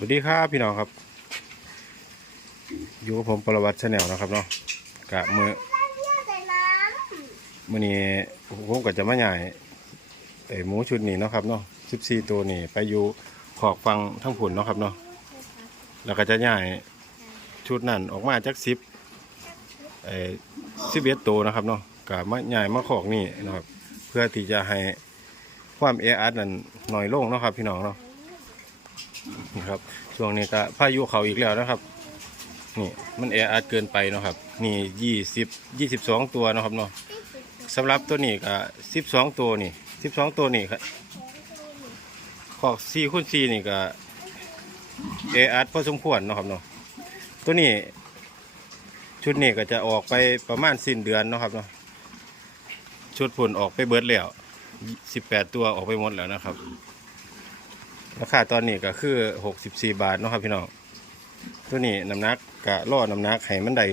สวัสดีครับพี่น้องครับ อยู่กับผมประวัติชาแนลนะครับเนาะกะมือใส่น้มือนี้ผมก็จะมาใหญ่ไอหมูชุดนี้เนาะครับเนาะสิบสี่ตัวนี่ไปอยู่ขอกฟังทั้งผุนเนาะครับเนาะแล้วก็จะใหญ่ชุดนั้นออกมาจากสิบไอสิบเอ็ดตัวนะครับเนาะกะมาใหญ่มาขอกนี่นะครับ เพื่อที่จะให้ความเออัดนั้นหน่อยลงเนาะครับ พี่น้องเนาะ นี่ครับช่วงนี้ก็พายุเขาอีกแล้วนะครับ นี่มันแออัดเกินไปเนาะครับ นี่ยี่สิบยี่สิบสองตัวเนาะครับเนาะสำหรับตัวนี้ก็สิบสองตัวนี่สิบสองตัวนี่ครับขอกสี่คูณสี่นี่ก็แออัดพอสมควรเนาะครับเนาะตัวนี้ ชุดนี้ก็จะออกไปประมาณสิ้นเดือนเนาะครับเนาะชุดผลออกไปเบิดแล้วสิบแปดตัวออกไปหมดแล้วนะครับ ราคาตอนนี้ก็คือหกสิบสี่บาทเนาะครับพี่น้องตัวนี้น้ำหนักกะล่อน้ำหนักให้มันได้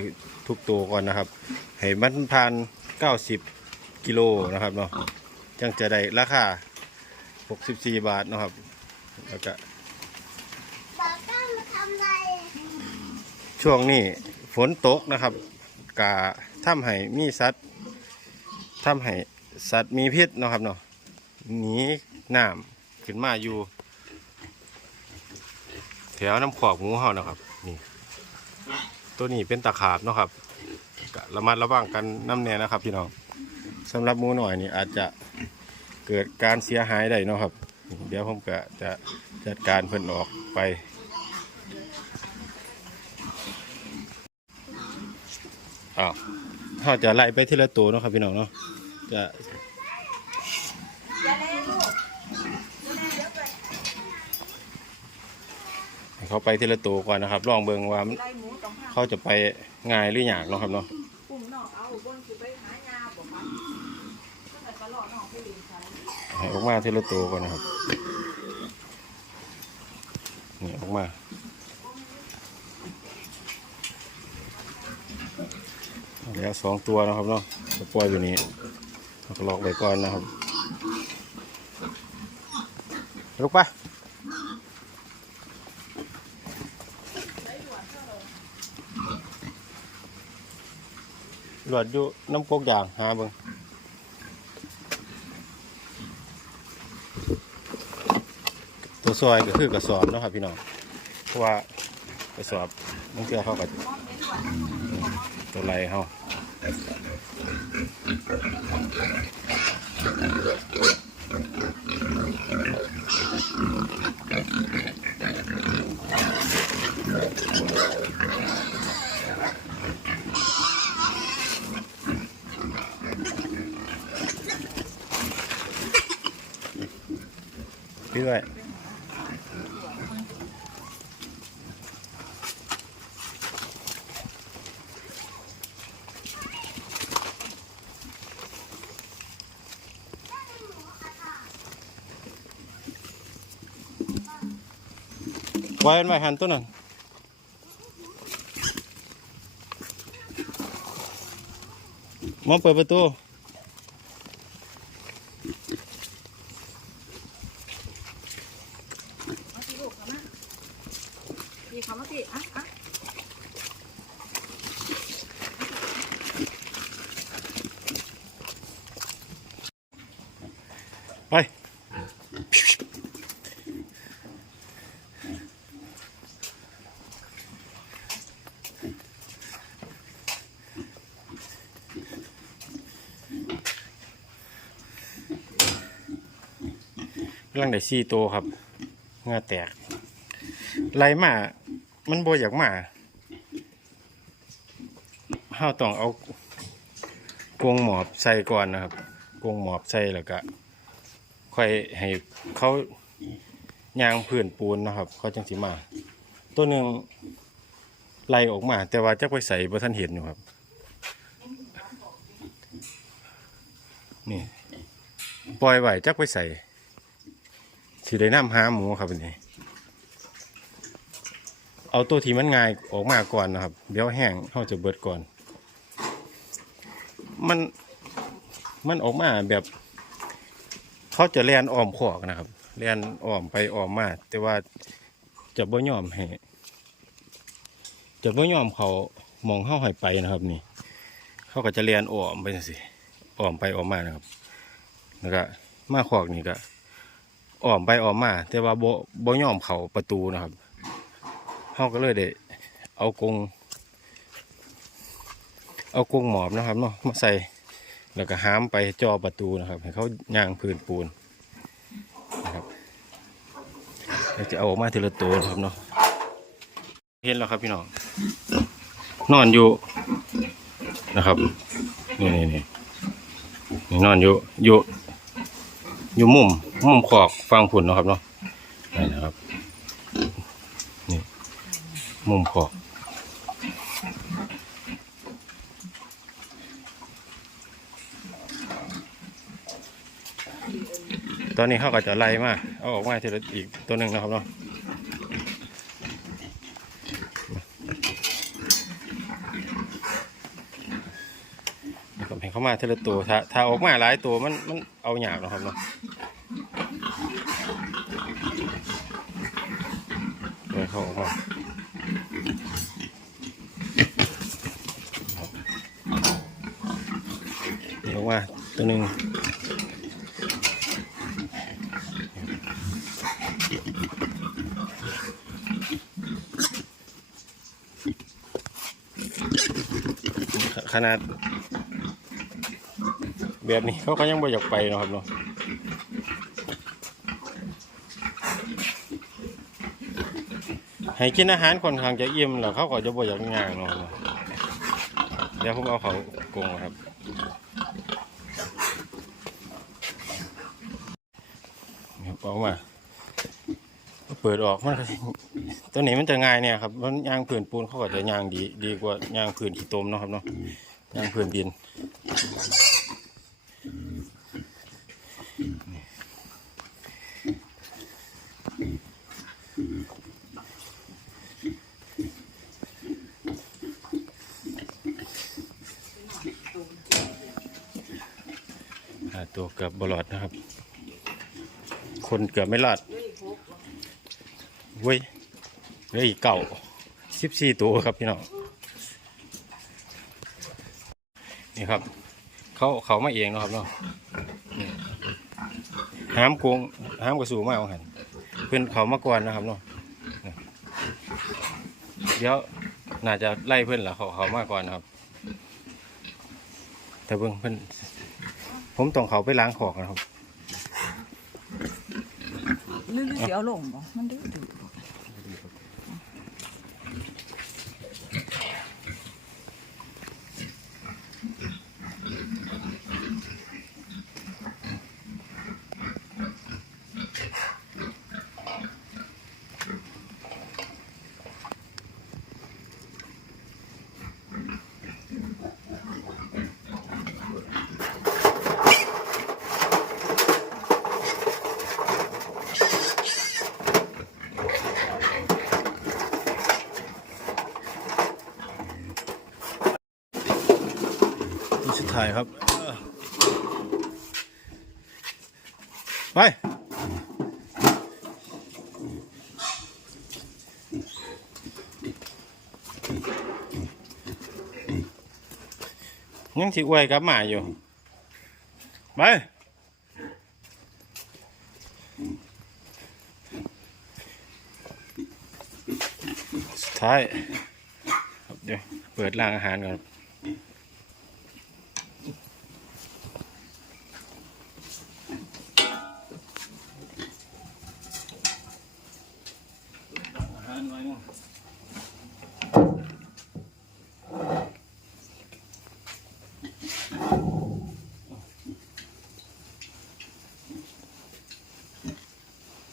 ทุกตัวก่อนนะครับให้มันผ่านเก้าสิบกิโลนะครับเนาะจังจะได้ราคาหกสิบสี่บาทเนาะครับแล้วก็ช่วงนี้ฝนตกนะครับกะทำให้มีสัตว์ทำให้สัตว์มีพิษเนาะครับเนาะหนีน้ำขึ้นมาอยู่ วน้ำขอกหมูเฮานะครับ นี่ ตัวนี้เป็นตะขาบเนาะครับก็ระมัดระวังกันน้ำแน่นะครับ พี่น้องสำหรับหมูหน่อยนี่อาจจะเกิดการเสียหายได้เนาะครับ เดี๋ยวผมก็จะจัดการเพิ่นออกไปอ้าวเราจะไล่ไปทีละตัวเนาะครับพี่น้องเนาะจะ เขาไปทีละตัวก่อนนะครับ ลองเบิ่งว่ามันไล่หมูต้องห้าเขาจะไปง่ายหรือหยากเนาะครับเนาะปุ่มนอกเอาบนคือไปหายาบอกค่ะก็แต่ตลอดนอกไปเรียนใช้ให้ออกมาทีละตัวก่อนนะครับนี่ออกมาแล้วสองตัวนะครับเนาะจะปล่อยอยู่นี้ล็อกไว้ก่อนนะครับลุกไป หลวดอยู่น้ำกกอย่างหาเบิ่งตัวซอยก็คือกระสอบเนาะครับพี่น้องเพราะว่ากระสอบมันเกี่ยวเข้ากับตัวไรเขา พี่ด้วย ไว้มันไว้หันตัวนั้นมองเปิดประตูีเขามาพี่เขามาพี่อะอะไป ลังได้สี่ตัวครับเงาแตกไล่มา มันโบอยากมาเฮาต้องเอากรงหมอบใส่ก่อนนะครับกรงหมอบใส่แล้วก็ค่อยให้เขายางพื้นปูนนะครับ เขาจังสิมา ตัวหนึ่งไล่ออกมา แต่ว่าจะไปใส่บ่ท่านเห็นอยู่ครับ นี่ ปล่อยไว้จักไปใส่ สิได้น้ำหาหมูครับนนี้เอาตัวที่มันง่ายออกมาก่อนนะครับ เดี๋ยวแห้งเขาจะเบิดก่อน มันมันออกมาแบบ เขาจะแลนอ้อมขอกนะครับแลนอ้อมไปอ้อมมาแต่ว่าจะบ่ยอมให้จะบ่ยอมเขามองเข้าให้ไปนะครับ นี่ เขาก็จะเรียนอ้อมไปจังซี่อ้อมไปอ้อมมานะครับแล้วก็มาขอกนี่ก็ อ้อมไปอ้อมมา แต่ว่าบ่บ่ยอมเขาประตูนะครับเขาก็เลยได้เอากรงเอากรงหมอบนะครับเนาะมาใส่แล้วก็ห้ามไปจอประตูนะครับ ให้เขาย่างพื้นปูนนะครับจะเอาออกมาทีละตัวนะครับเนาะเห็นแล้วครับพี่น้องนอนอยู่นะครับนี่นี่นี่นอนอยู่อยู่ อยู่มุมมุมขอกฟังผุนเนาะครับเนาะนี่นะครับนี่มุมขอกตอนนี้เขาก็จะไล่มาเอาออกมาทีละอีกตัวหนึ่งนะครับเนาะนะครับเห็นเขามาทีละตัวถ้าถ้าออกมาหลายตัวมันมัน เอาหยาบนะครับเน แบบนี้เขาก็ยังบ่อยากไปเนาะครับเนาะให้กินอาหารค่อนข้างจะอิ่มแล้วเขาก็จะบ่อยากย่างเนาะเนาะเดี๋ยวผมเอาเขากรงครับ เอามา เปิดออกมันตัวนี้มันจะง่ายเนี่ยครับมันยางผืนปูนเขาก็จะยางดีดีกว่ายางผืนขี้ตมเนาะครับเนาะยางผืนดิน ตัวเกือบบลอดนะครับ คนเกือบไม่รอดเว้ยเหลืออีกเก่าสิบสี่ตัวครับพี่น้องนี่ครับ เขาเขามาเองนะครับเนาะนี่ห้ามกงห้ามกระสูมากหันเพื่อนเขามาก่อนนะครับเนาะเดี๋ยวน่าจะไล่เพื่อนละเขาเขามาก่อนนะครับ แต่เบิ่งเพื่อน ผมต้องเขาไปล้างขอกนะครับ หรือหรือสิเอาลงบ่มันดื้อดื้อ ครับไปยังสิอวยกับหมาอยู่ ไป สุดท้าย เดี๋ยว เปิดร้านอาหารก่อน อาหารหน่อยหนึง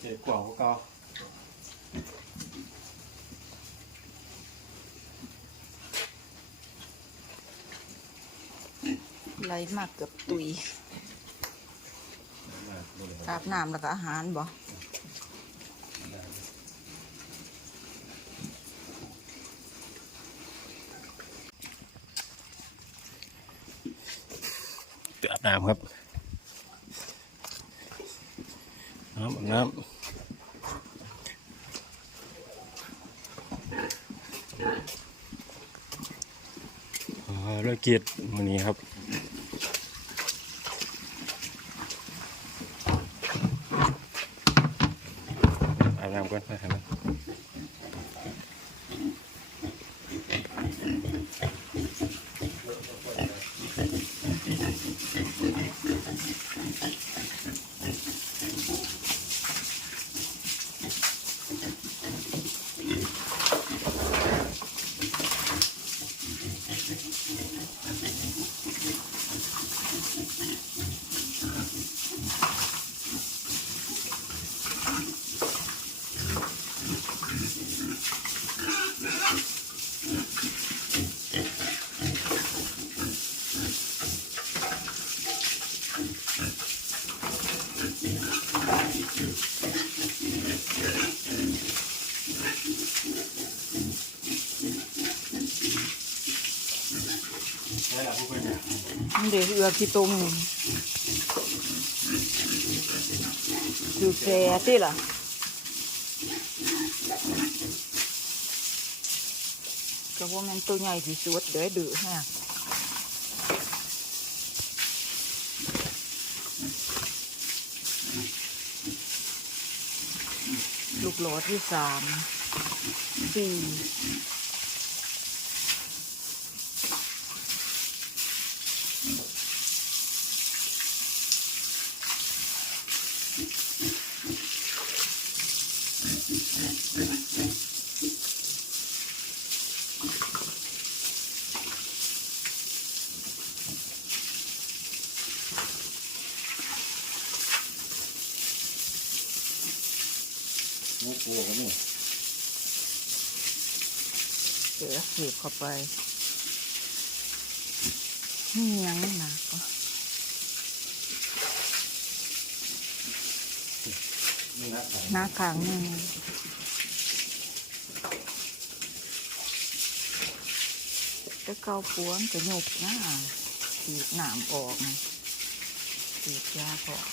เจ็ บกว่าพวกเก่าไหลมากเกือบตุยอาบน้ำแล้วก็อาหารบ่อาบน้ำครับ น้ำอาบน้า รกิจวันนี้ครับอาบน้ำก่อนนะครับ มันเดี๋ยวเอือขี้ตมนี่ดูแกสิล่ะก็ว่ามันตัวใหญ่ที่สุดเดี๋ยวดื้อฮะลูกหลอที่สามสี่ หมูปูก็มีเสือเสียบเข้าไปนี่ยังหนักก็มีนักขา หน้าขังหนึงจะเกาปวนจะหยบหน้าฉีดหนามออกนะฉีดยาออก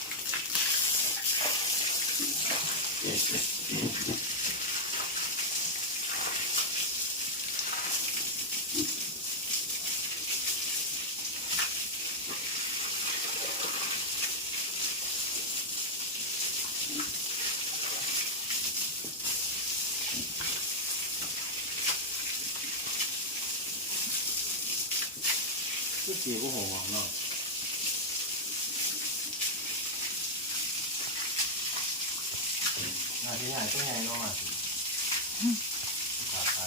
คือสีก็หัวเนาะหน้าที่ใหญ่ตัวใหญ่ลงมาขาดไป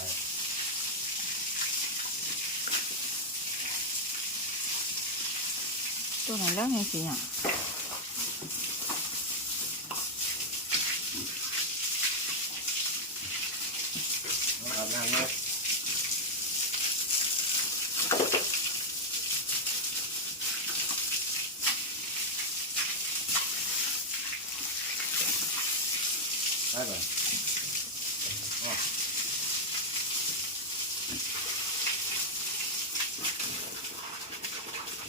ตัวไหนแล้วไงสิอะอาบน้ำเนี่ยได้ก่อนอ๋อ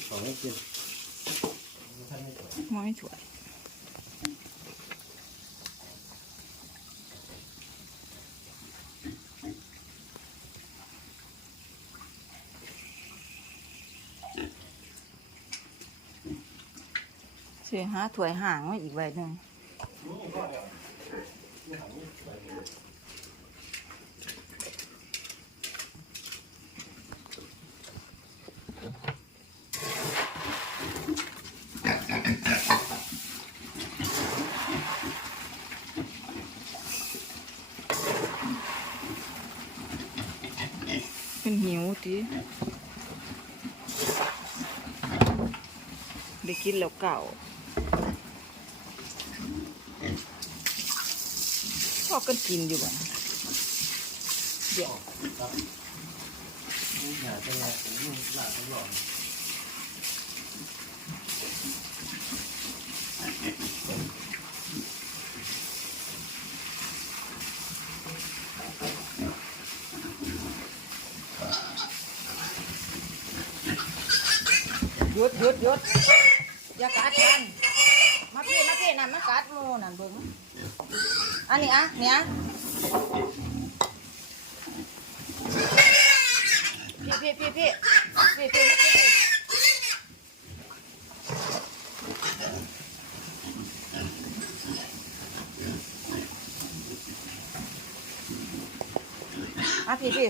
ของไม่กินท่านไม่สวย มองไม่ สวย เสียหาถวยห่างไว้อีกใบหนึ่ง หิวทีได้กินแล้วเก่าพอกันกินอยู่บ่เดี๋ยว ยุดหยุดหยุดอย่ากัดกันมาพี่มาพี่นั่นมากัดหมูนั่นเบิ้งอันนี้อ่ะเนี่ยพี่พี่พี่พี่พี่พี่มาพี่อ่ะพี่พี่